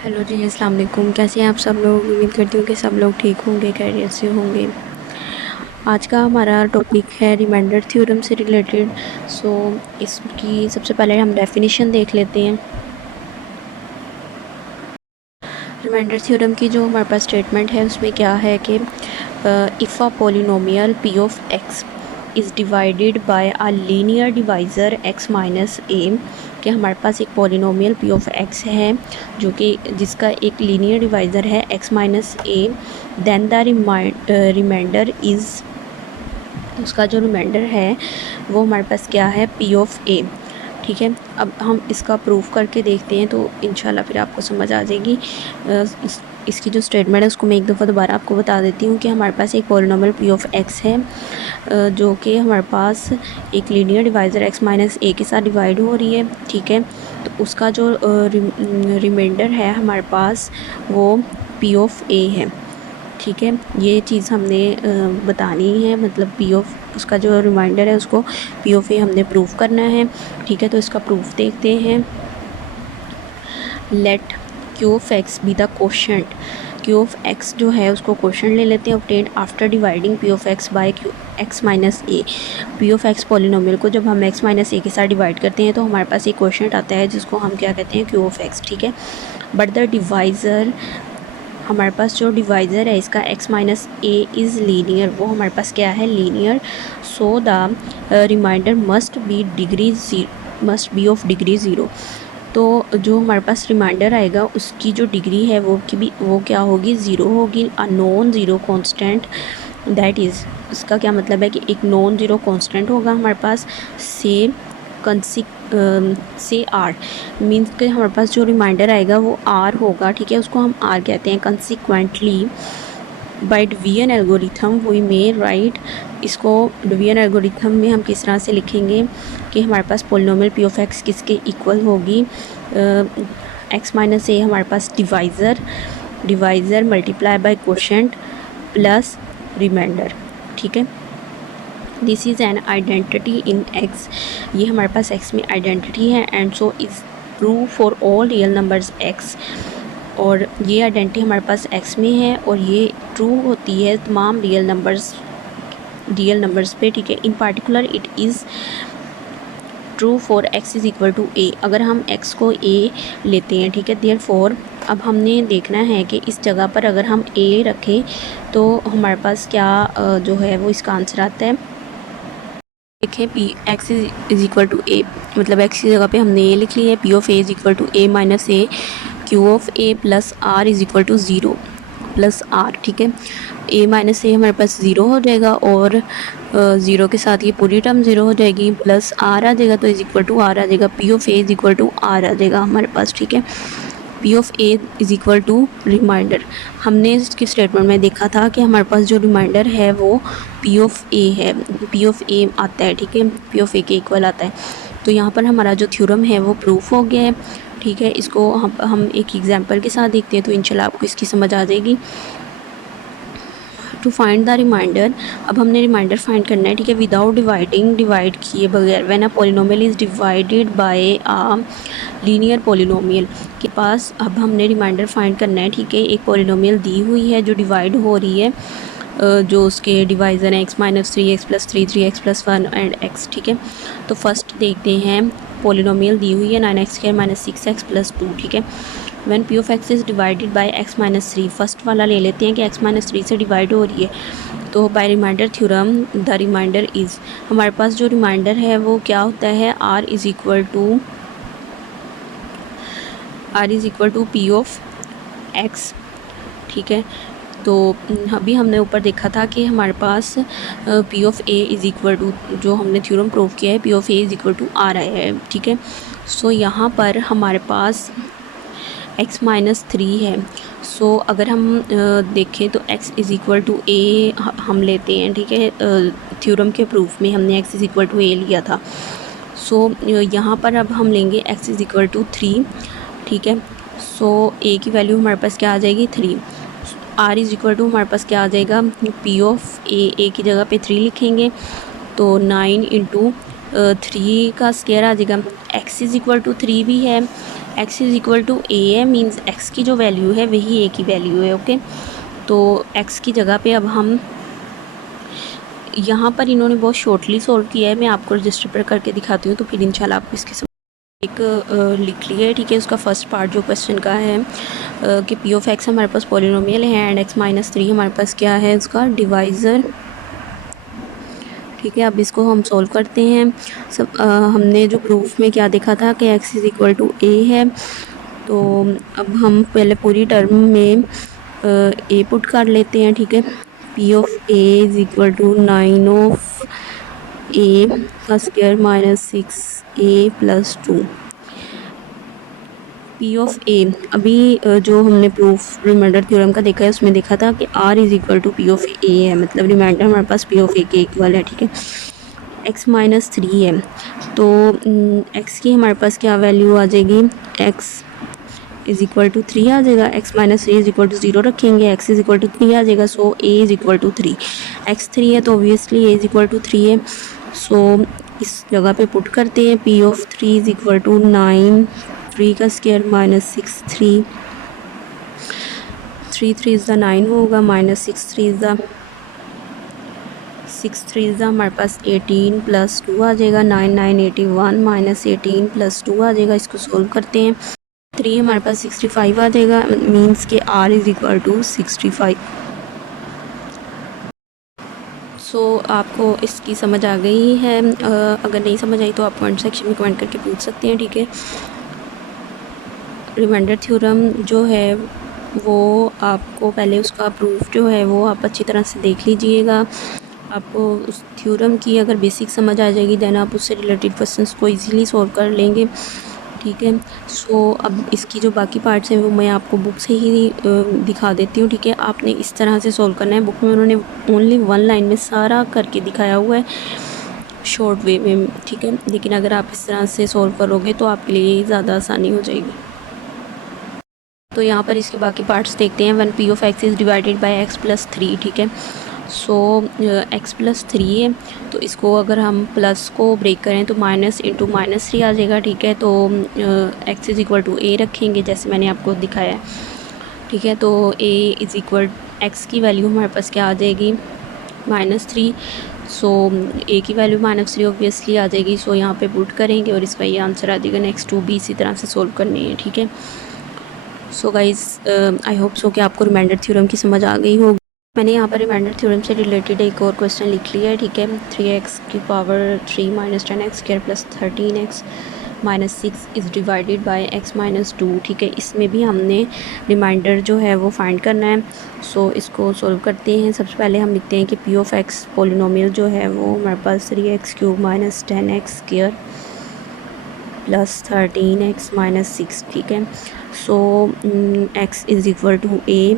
Hello जी, अस्सलाम वालेकुम। कैसे हैं आप सब लोग? उम्मीद करती हूँ कि सब लोग ठीक होंगे, खैरियत से होंगे। आज का हमारा टॉपिक है रिमाइंडर थ्योरम से रिलेटेड। इसकी सबसे पहले हम डेफिनेशन देख लेते हैं। रिमाइंडर थ्योरम की जो हमारे पास स्टेटमेंट है उसमें क्या है कि if a polynomial P of x is divided by a linear divisor X minus A, कि हमारे पास एक पोलिनोमियल पी ऑफ एक्स है जो कि जिसका एक लीनियर डिवाइज़र है x minus a, then the remainder is, उसका जो रिमाइंडर है वो हमारे पास क्या है, पी ऑफ ए। ठीक है, अब हम इसका प्रूफ करके देखते हैं तो इंशाल्लाह फिर आपको समझ आ जाएगी। इसकी जो स्टेटमेंट है उसको मैं एक दफ़ा दोबारा आपको बता देती हूँ कि हमारे पास एक पॉलिनॉमियल पी ऑफ एक्स है जो कि हमारे पास एक लीनियर डिवाइज़र एक्स माइनस ए के साथ डिवाइड हो रही है। ठीक है, तो उसका जो रिमाइंडर है हमारे पास वो पी ऑफ ए है। ठीक है, ये चीज़ हमने बतानी है, मतलब पी ऑफ उसका जो रिमाइंडर है उसको पी ऑफ ए हमने प्रूफ करना है। ठीक है, तो इसका प्रूफ देखते हैं। Let q of x be the quotient, q of x जो है उसको कोशेंट ले लेते हैं, obtained after dividing p of x by q x minus a. P of x polynomial को जब हम एक्स माइनस ए के साथ डिवाइड करते हैं तो हमारे पास एक कोशेंट आता है जिसको हम क्या कहते हैं, क्यू ऑफ एक्स। ठीक है, बट द डिवाइज़र, हमारे पास जो डिवाइज़र है इसका x minus a is linear, वो हमारे पास क्या है, linear. So the remainder must be of degree zero. तो जो हमारे पास रिमाइंडर आएगा उसकी जो डिग्री है वो क्या होगी, ज़ीरो होगी। A non zero constant, that is, इसका क्या मतलब है कि एक नॉन ज़ीरो कांस्टेंट होगा हमारे पास से आर, मीन्स कि हमारे पास जो रिमाइंडर आएगा वो आर होगा। ठीक है, उसको हम आर कहते हैं। Consequently by division algorithm we may write, इसको डिवीजन एल्गोरिथम में हम किस तरह से लिखेंगे कि हमारे पास पोलिनोमियल पी ऑफ एक्स किसके इक्वल होगी, एक्स माइनस ए हमारे पास divisor multiply by quotient plus remainder. ठीक है, this is an identity in X, ये हमारे पास एक्स में आइडेंटिटी है। And so is true for all real numbers X, और ये आइडेंटिटी हमारे पास एक्स में है और ये ट्रू होती है तमाम रियल नंबर्स पे। ठीक है, in particular it is true for X is equal to A, अगर हम एक्स को ए लेते हैं। ठीक है, देयरफॉर अब हमने देखना है कि इस जगह पर अगर हम ए रखें तो हमारे पास क्या जो है वो इसका आंसर आता है। देखें, P X is equal to A, मतलब एक्स की जगह पे हमने ए लिख लिया है। P of A is equal to a minus a, q of a plus r is equal to zero plus r. ठीक है, ए माइनस ए हमारे पास ज़ीरो हो जाएगा और ज़ीरो के साथ ये पूरी टर्म ज़ीरो हो जाएगी, प्लस आर आ जाएगा तो इज़ इक्वल टू आर आ जाएगा। P of A is equal to R आ जाएगा हमारे पास। ठीक है, P of A is equal to remainder, हमने इसकी स्टेटमेंट में देखा था कि हमारे पास जो रिमाइंडर है वो पी ऑफ ए है, पी ऑफ ए आता है। ठीक है, पी ऑफ ए के इक्वल आता है। तो यहाँ पर हमारा जो थ्योरम है वो प्रूफ हो गया है। ठीक है, इसको हम एक एग्जांपल के साथ देखते हैं तो इंशाल्लाह आपको इसकी समझ आ जाएगी। टू फाइंड द रिमाइंडर, अब हमने रिमाइंडर फाइंड करना है। ठीक है, विदाउट डिवाइड किए बगैर, when a polynomial is divided by a linear polynomial के पास, अब हमने रिमाइंडर फाइंड करना है। ठीक है, एक पॉलिनोमियल दी हुई है जो डिवाइड हो रही है, जो उसके डिवाइज़र हैं x minus three x plus three x plus one and x. ठीक है, तो फर्स्ट देखते हैं, पॉलिनोमियल दी हुई है 9x² माइनस 6x प्लस 2। ठीक है, when p of x is divided by x minus three, first वाला ले लेते हैं कि एक्स माइनस थ्री से डिवाइड हो रही है, तो by remainder theorem the remainder is, हमारे पास जो रिमाइंडर है वो क्या होता है, r is equal to P of x. ठीक है, तो अभी हमने ऊपर देखा था कि हमारे पास P of A is equal to, जो हमने थ्योरम प्रूव किया है, P of A is equal to R आया है। ठीक है, सो यहाँ पर हमारे पास x माइनस थ्री है। सो अगर हम देखें तो x इज़ इक्वल टू ए हम लेते हैं। ठीक है, थ्योरम के प्रूफ में हमने x is equal to a लिया था। सो यहाँ पर अब हम लेंगे x is equal to three. ठीक है, सो a की वैल्यू हमारे पास क्या आ जाएगी, three. r is equal to हमारे पास क्या आ जाएगा, p ऑफ a की जगह पे थ्री लिखेंगे तो 9 इंटू थ्री का स्क्वायर आ जाएगा। x is equal to three भी है, x is equal to a है, मीन्स एक्स की जो वैल्यू है वही ए की वैल्यू है। ओके, तो एक्स की जगह पे अब हम यहाँ पर इन्होंने बहुत शॉर्टली सॉल्व किया है, मैं आपको रजिस्टर पर करके दिखाती हूँ तो फिर इंशाल्लाह आपको इसके एक लिख लिया है। ठीक है, उसका फर्स्ट पार्ट जो क्वेश्चन का है कि पी ऑफ एक्स हमारे पास पॉलिनोमियल है एंड एक्स माइनस 3 हमारे पास क्या है, उसका डिवाइज़र। ठीक है, अब इसको हम सॉल्व करते हैं। हमने जो प्रूफ में क्या देखा था कि x is equal to a है, तो अब हम पहले पूरी टर्म में ए पुट कर लेते हैं। ठीक है, P of A is equal to 9 of A का square minus 6 A plus 2। P of A, अभी जो हमने प्रूफ रिमाइंडर थ्योरम का देखा है उसमें देखा था कि R is equal to P of A है, मतलब रिमाइंडर हमारे पास पी ऑफ ए के इक्वल है। ठीक है, एक्स माइनस 3 है, तो एक्स की हमारे पास क्या वैल्यू आ जाएगी, एक्स इज़ इक्वल टू 3 आ जाएगा। X minus 3 is equal to 0 रखेंगे, एक्स इज़ इक्वल टू 3 आ जाएगा, so A is equal to 3। X 3 है तो obviously A is equal to 3 है, सो इस जगह पे पुट करते हैं। P of 3 is equal to 9 3 का स्क्वायर माइनस 6 3 3 इज़ द 9 होगा, माइनस 6 3 इज़ द हमारे पास 18 प्लस 2 आ जाएगा। 9 9 81 माइनस 18 प्लस 2 आ जाएगा। इसको सोल्व करते हैं, 3 हमारे पास 65 आ जाएगा, मीन्स के आर इज़ इक्वल टू 65। सो आपको इसकी समझ आ गई है? अगर नहीं समझ आई तो आप कमेंट सेक्शन में कमेंट करके पूछ सकते हैं। ठीक है, रिमाइंडर थ्योरम जो है वो आपको पहले उसका प्रूफ जो है वो आप अच्छी तरह से देख लीजिएगा। आपको उस थ्योरम की अगर बेसिक समझ आ जाएगी देन आप उससे रिलेटेड क्वेश्चंस को इजीली सॉल्व कर लेंगे। ठीक है, सो अब इसकी जो बाकी पार्ट्स हैं वो मैं आपको बुक से ही दिखा देती हूँ। ठीक है, आपने इस तरह से सॉल्व करना है। बुक में उन्होंने ओनली 1 लाइन में सारा करके दिखाया हुआ है शॉर्ट वे में। ठीक है, लेकिन अगर आप इस तरह से सॉल्व करोगे तो आपके लिए ज़्यादा आसानी हो जाएगी। तो यहाँ पर इसके बाकी पार्ट्स देखते हैं। 1 P of x is divided by x plus 3। ठीक है, सो एक्स प्लस 3 है, तो इसको अगर हम प्लस को ब्रेक करें तो माइनस इंटू माइनस 3 आ जाएगा। ठीक है, तो एक्स इज़ इक्वल टू ए रखेंगे जैसे मैंने आपको दिखाया है। ठीक है, तो ए इज़ इक्वल एक्स की वैल्यू हमारे पास क्या आ जाएगी, -3। सो ए की वैल्यू -3 ऑब्वियसली आ जाएगी। सो यहाँ पे पुट करेंगे और इसका ये आंसर आ जाएगा। नेक्स्ट 2 भी इसी तरह से सोल्व करनी है। ठीक है, so guys I hope so कि आपको रिमाइंडर थ्योरम की समझ आ गई होगी। मैंने यहाँ पर रिमाइंडर थ्योरम से रिलेटेड एक और क्वेश्चन लिख लिया है। ठीक है, 3x की power 3 minus 10x square plus 13x minus 6 is divided bye x minus 2। ठीक है, इसमें भी हमने रिमाइंडर जो है वो फाइंड करना है। सो इसको सॉल्व करते हैं। सबसे पहले हम लिखते हैं कि पी ऑफ एक्स पोलिनोमियल जो है वो हमारे पास 3x cube minus 10x square plus 13x minus 6। ठीक है, so x is equal to a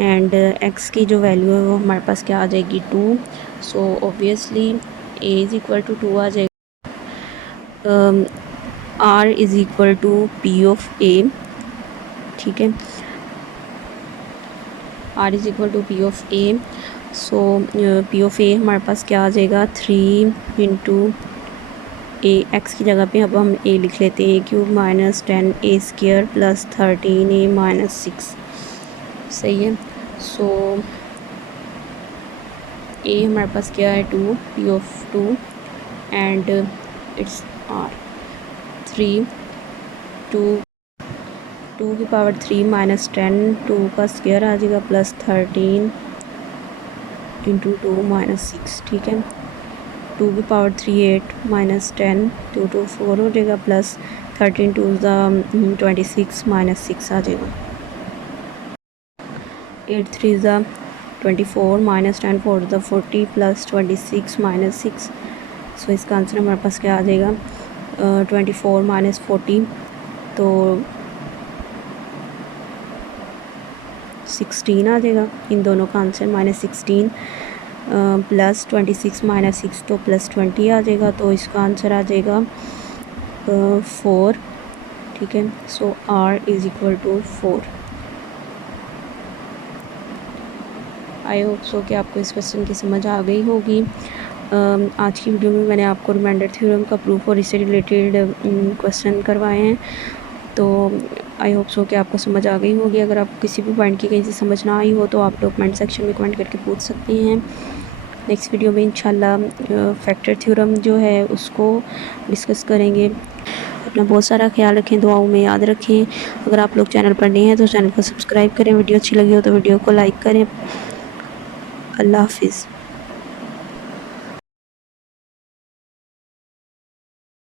and x की जो वैल्यू है वो हमारे पास क्या आ जाएगी, 2। So obviously a is equal to 2 आ जाएगा। r is equal to p of a। ठीक है, r is equal to p of a। So p of a हमारे पास क्या आ जाएगा, 3 इंटू ए, एक्स की जगह पे अब हम a लिख लेते हैं, a cube minus 10a square plus 13a minus 6। सही है, सो a हमारे पास क्या है, 2, p of 2 and it's r 3 2 की पावर 3 माइनस 10 2 का स्क्वायर आ जाएगा प्लस 13 इंटू 2 माइनस 6। ठीक है, 2 की पावर 3 8 माइनस 10 2 2 4 हो जाएगा प्लस 13 2 26 माइनस 6 आ जाएगा। 8 3 24 माइनस 10 4 40 प्लस 26 माइनस 6। सो इसका आंसर हमारे पास क्या आ जाएगा, 24 माइनस 40 तो 16 आ जाएगा। इन दोनों का आंसर -16 प्लस 26 माइनस 6 तो प्लस 20 आ जाएगा। तो इसका आंसर आ जाएगा 4। ठीक है, so r is equal to 4। I hope so कि आपको इस क्वेश्चन की समझ आ गई होगी। आज की वीडियो में मैंने आपको रिमाइंडर थ्योरम का प्रूफ और इससे रिलेटेड क्वेश्चन करवाए हैं। तो आई होप सो कि आपको समझ आ गई होगी। अगर आपको किसी भी पॉइंट की कहीं से समझ ना आई हो तो आप लोग कमेंट सेक्शन में कमेंट करके पूछ सकते हैं। नेक्स्ट वीडियो में इंशाल्लाह फैक्टर थ्योरम जो है उसको डिस्कस करेंगे। अपना बहुत सारा ख्याल रखें, दुआओं में याद रखें। अगर आप लोग चैनल पर नए हैं तो चैनल को सब्सक्राइब करें। वीडियो अच्छी लगी हो तो वीडियो को लाइक करें। अल्लाह हाफिज़।